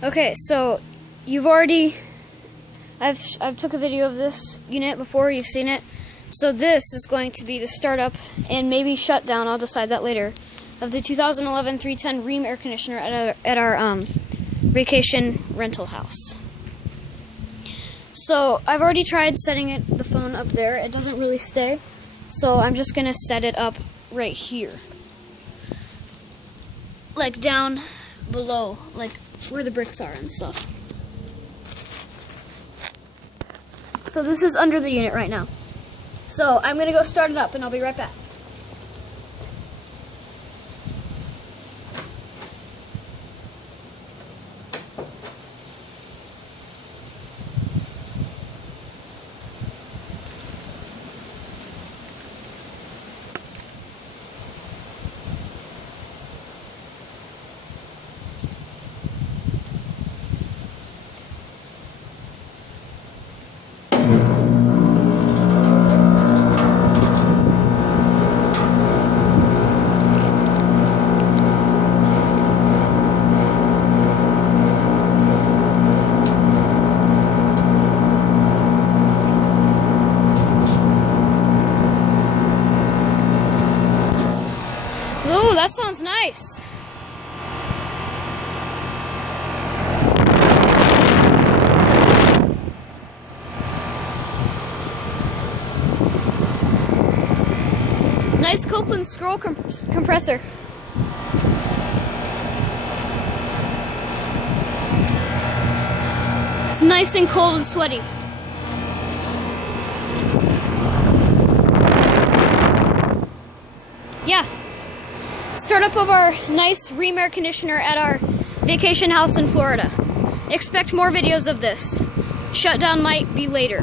Okay, so I've took a video of this unit before, you've seen it. So this is going to be the startup and maybe shutdown, I'll decide that later, of the 2011 310 Rheem air conditioner at our vacation rental house. So I've already tried setting the phone up there. It doesn't really stay. So I'm just going to set it up right here. Like down below, like where the bricks are and stuff. So this is under the unit right now. So I'm going to go start it up and I'll be right back. Ooh, that sounds nice. Nice Copeland Scroll compressor. It's nice and cold and sweaty. Yeah. Startup of our nice Rheem air conditioner at our vacation house in Florida. Expect more videos of this. Shutdown might be later.